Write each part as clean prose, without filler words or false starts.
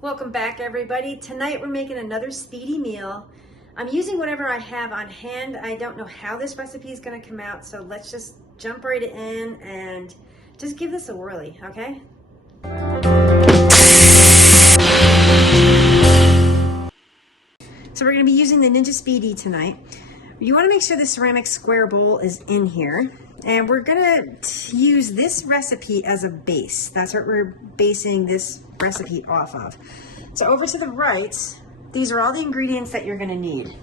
Welcome back, everybody. Tonight we're making another speedy meal. I'm using whatever I have on hand. I don't know how this recipe is going to come out, so let's just jump right in and just give this a whirly, okay? So we're going to be using the Ninja Speedy tonight. You want to make sure the ceramic square bowl is in here, and we're going to use this recipe as a base. That's what we're basing this recipe off of. So over to the right, these are all the ingredients that you're going to need.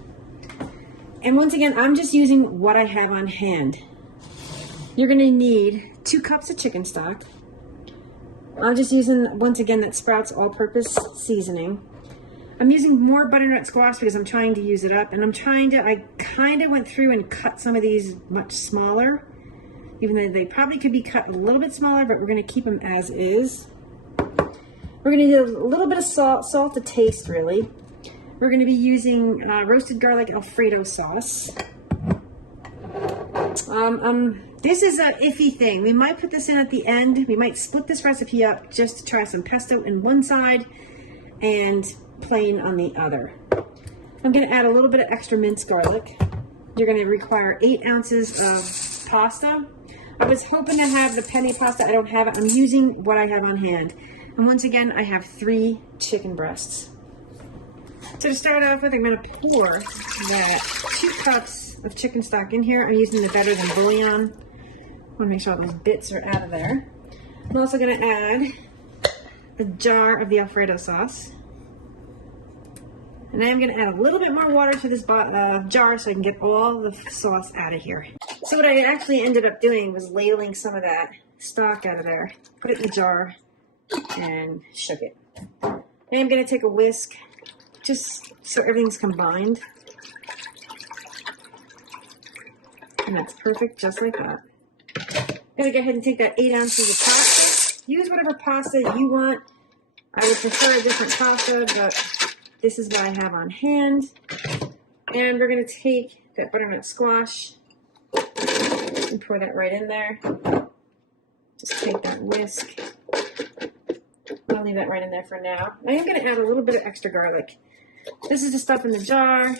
And once again, I'm just using what I have on hand. You're going to need 2 cups of chicken stock. I'm just using, once again, that Sprouts all-purpose seasoning. I'm using more butternut squash because I'm trying to use it up, and I kind of went through and cut some of these much smaller, even though they probably could be cut a little bit smaller, but we're going to keep them as is. We're going to need a little bit of salt to taste, really. We're going to be using roasted garlic Alfredo sauce. This is an iffy thing. We might put this in at the end. We might split this recipe up just to try some pesto in one side and plain on the other. I'm going to add a little bit of extra minced garlic. You're going to require 8 ounces of pasta. I was hoping to have the penne pasta. I don't have it. I'm using what I have on hand. And once again, I have 3 chicken breasts. So to start off with, I'm going to pour that 2 cups of chicken stock in here. I'm using the Better Than Bouillon. I want to make sure all those bits are out of there. I'm also going to add a jar of the Alfredo sauce. And I'm going to add a little bit more water to this jar so I can get all the sauce out of here. So what I actually ended up doing was ladling some of that stock out of there, put it in the jar, and shook it. And I'm going to take a whisk just so everything's combined. And that's perfect, just like that. I'm going to go ahead and take that 8 ounces of pasta. Use whatever pasta you want. I would prefer a different pasta, but this is what I have on hand. And we're going to take that butternut squash and pour that right in there. Just take that whisk. I'll leave that right in there for now. I am going to add a little bit of extra garlic. This is the stuff in the jar.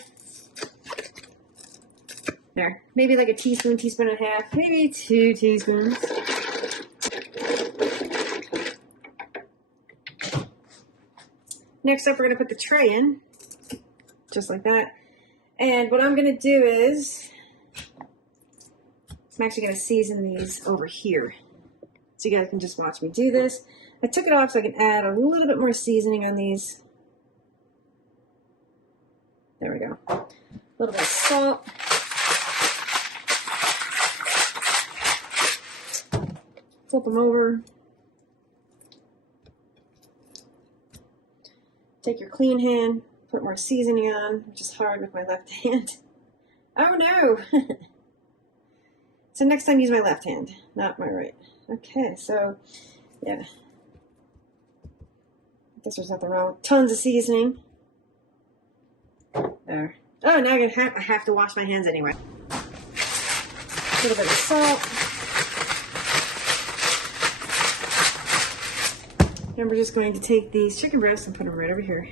There. Maybe like a teaspoon, teaspoon and a half, maybe 2 teaspoons. Next up, we're going to put the tray in, just like that. And what I'm going to do is, I'm actually going to season these over here. So you guys can just watch me do this. I took it off so I can add a little bit more seasoning on these. There we go. A little bit of salt. Flip them over. Take your clean hand, put more seasoning on, which is hard with my left hand. Oh no! So next time use my left hand, not my right. Okay, so yeah. I guess there's nothing wrong with tons of seasoning. There. Oh, now I have to wash my hands anyway. A little bit of salt. And we're just going to take these chicken breasts and put them right over here.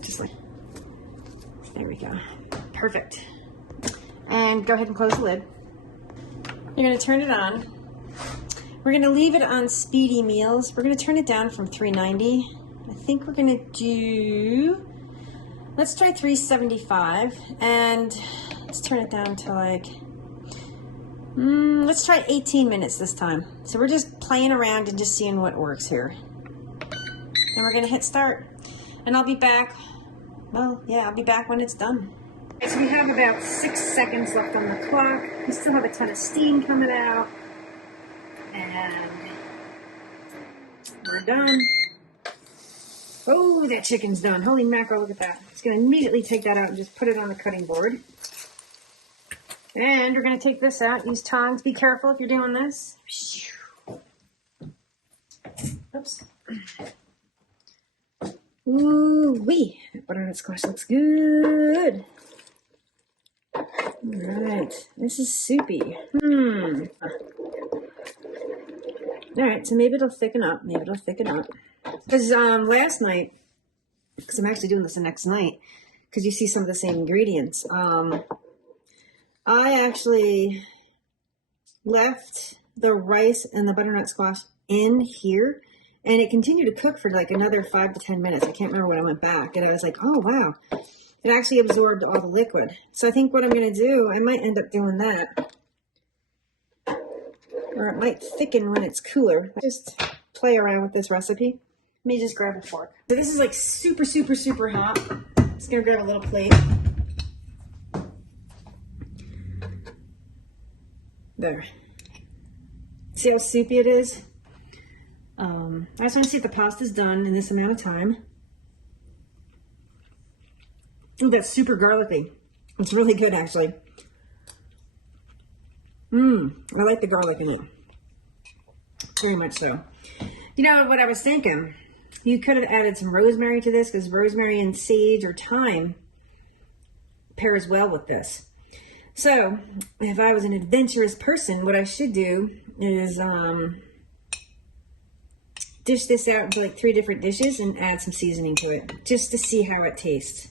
Just like, there we go. Perfect. And go ahead and close the lid. You're going to turn it on. We're going to leave it on speedy meals. We're going to turn it down from 390. I think we're going to do, let's try 375. And let's turn it down to like, let's try 18 minutes this time. So we're just playing around and just seeing what works here. And we're going to hit start. And I'll be back, well, yeah, I'll be back when it's done. Okay, so we have about 6 seconds left on the clock. We still have a ton of steam coming out. And we're done. Oh, that chicken's done. Holy mackerel, look at that. I'm just going to immediately take that out and just put it on the cutting board. And we're going to take this out. Use tongs. Be careful if you're doing this. Oops. Ooh-wee. That butternut squash looks good. All right. This is soupy. All right, so maybe it'll thicken up. Maybe it'll thicken up. Because last night, because I'm actually doing this the next night, because you see some of the same ingredients. I actually left the rice and the butternut squash in here, and it continued to cook for like another 5 to 10 minutes. I can't remember when I went back, and I was like, oh wow, it actually absorbed all the liquid. So I think what I'm going to do, I might end up doing that, or it might thicken when it's cooler. Just play around with this recipe. Let me just grab a fork. So this is like super, super, super hot. Just gonna grab a little plate. There. See how soupy it is? I just want to see if the pasta's done in this amount of time. Ooh, that's super garlicky. It's really good, actually. I like the garlic in it. Very much so. You know what I was thinking? You could have added some rosemary to this, because rosemary and sage or thyme pairs well with this. So, if I was an adventurous person, what I should do is dish this out into like 3 different dishes and add some seasoning to it, just to see how it tastes.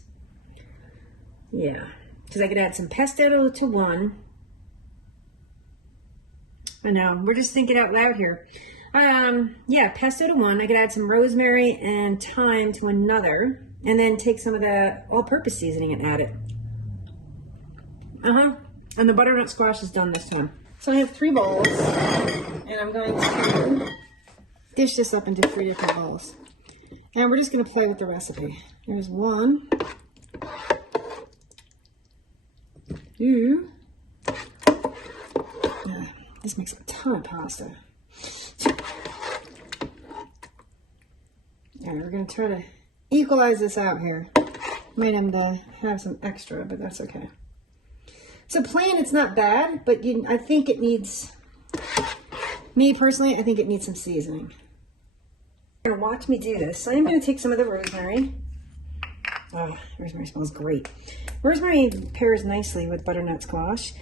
Yeah, because I could add some pesto to one. I know, we're just thinking out loud here. Yeah, pesto to one. I could add some rosemary and thyme to another, and then take some of the all-purpose seasoning and add it. And the butternut squash is done this time. So I have 3 bowls, and I'm going to dish this up into 3 different bowls. And we're just going to play with the recipe. There's 1, 2. This makes a ton of pasta. All right, we're going to try to equalize this out here. Might end up have some extra, but that's okay. So plain, it's not bad, but I think it needs, me personally, I think it needs some seasoning. You're gonna watch me do this. So I'm gonna take some of the rosemary. Oh, rosemary smells great. Rosemary pairs nicely with butternut squash.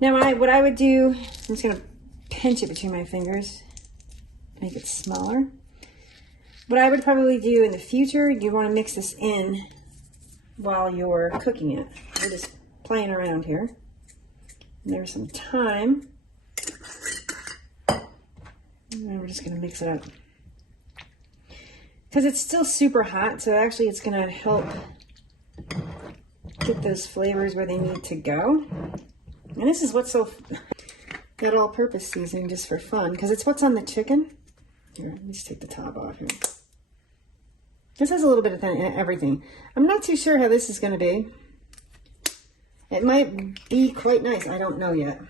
Now, what I would do, I'm just gonna pinch it between my fingers, make it smaller. What I would probably do in the future, you wanna mix this in while you're cooking it. We're just playing around here. And there's some thyme. And we're just gonna mix it up. Because it's still super hot, so actually it's gonna help get those flavors where they need to go. And this is what's so, that all-purpose seasoning just for fun, because it's what's on the chicken. Here, let me just take the top off here. This has a little bit of everything. I'm not too sure how this is gonna be. It might be quite nice. I don't know yet.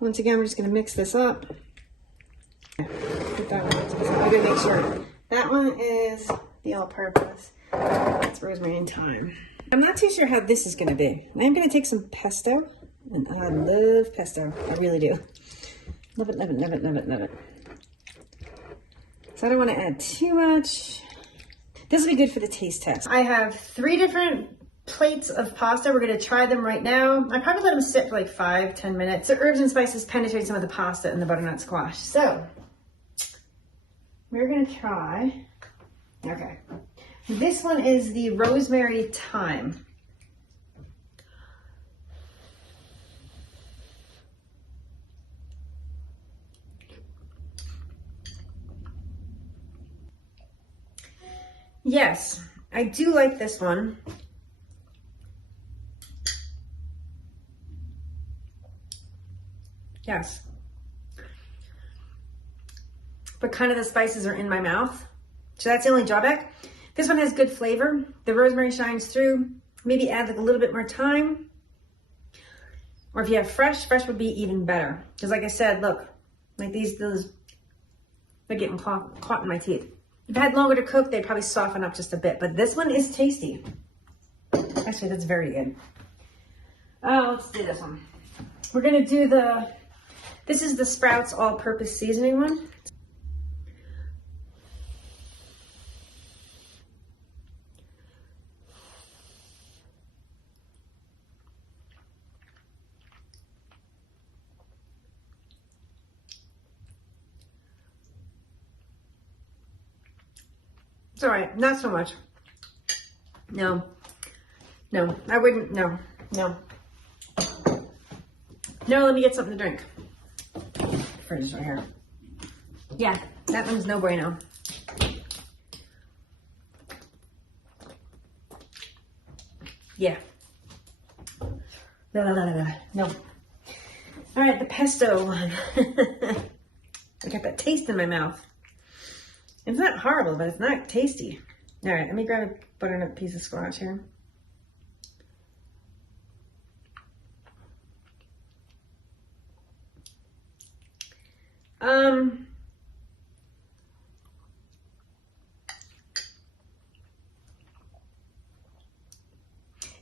Once again, we're just going to mix this up. Put that one. I'm going to make sure. That one is the all-purpose. That's rosemary and thyme. I'm not too sure how this is going to be. I'm going to take some pesto. And I love pesto. I really do. Love it, love it, love it, love it, love it. So I don't want to add too much. This will be good for the taste test. I have 3 different plates of pasta. We're going to try them right now. I probably let them sit for like 5-10 minutes. So herbs and spices penetrate some of the pasta and the butternut squash. So we're going to try. Okay. This one is the rosemary thyme. Yes, I do like this one. Yes. But kind of the spices are in my mouth. So that's the only drawback. This one has good flavor. The rosemary shines through. Maybe add like a little bit more thyme. Or if you have fresh would be even better. Because like I said, look, like they're getting caught in my teeth. If I had longer to cook, they'd probably soften up just a bit. But this one is tasty. Actually, that's very good. Let's do this one. We're gonna do this is the Sprouts all-purpose seasoning one. It's all right. Not so much. No. No, I wouldn't. No. No. No, let me get something to drink. Fridge is right here. Yeah, that one's no bueno. Yeah. No. All right, the pesto one. I got that taste in my mouth. It's not horrible, but it's not tasty. All right, let me grab a butternut piece of squash here.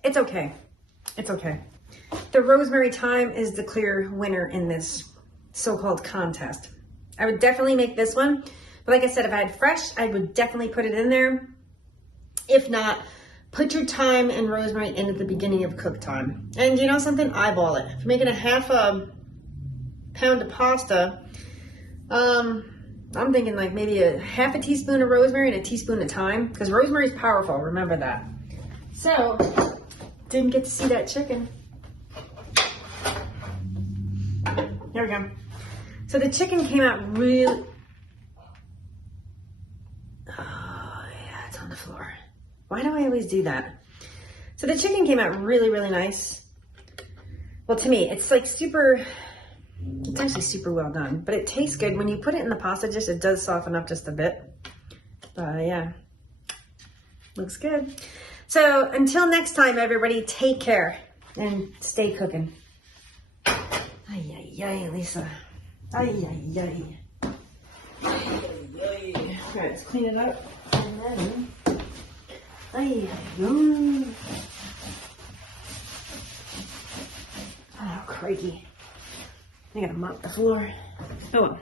It's okay. It's okay. The rosemary thyme is the clear winner in this so-called contest. I would definitely make this one. But like I said, if I had fresh, I would definitely put it in there. If not, put your thyme and rosemary in at the beginning of cook time. And you know something? Eyeball it. If you're making a half a pound of pasta, I'm thinking like maybe a half a teaspoon of rosemary and a teaspoon of thyme, because rosemary is powerful. Remember that. So, didn't get to see that chicken. There we go. So the chicken came out really... Oh, yeah, it's on the floor. Why do I always do that? So the chicken came out really, really nice. Well, to me, it's like super... It's actually super well done, but it tastes good. When you put it in the pasta dish, it does soften up just a bit. But yeah, looks good. So until next time, everybody, take care and stay cooking. Ay, ay, ay, Lisa. Ay, ay, ay. Ay, ay, ay. All right, let's clean it up. And then, ay, ay, ay. Oh, crikey. I gotta mop the floor. Oh well.